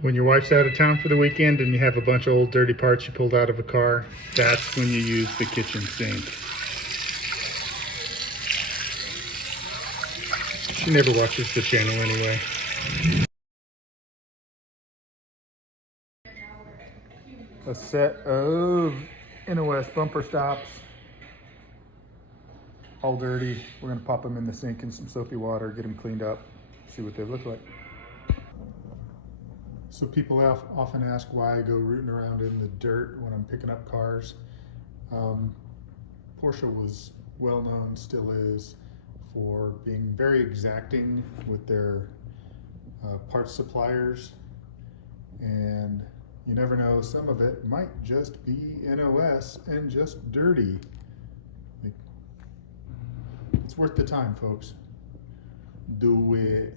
When your wife's out of town for the weekend and you have a bunch of old dirty parts you pulled out of a car, that's when you use the kitchen sink. She never watches the channel anyway. A set of NOS bumper stops, all dirty. We're gonna pop them in the sink in some soapy water, get them cleaned up, see what they look like. So people often ask why I go rooting around in the dirt when I'm picking up cars. Porsche was well known, still is, for being very exacting with their parts suppliers, and you never know, some of it might just be NOS and just dirty. It's worth the time, folks. Do it.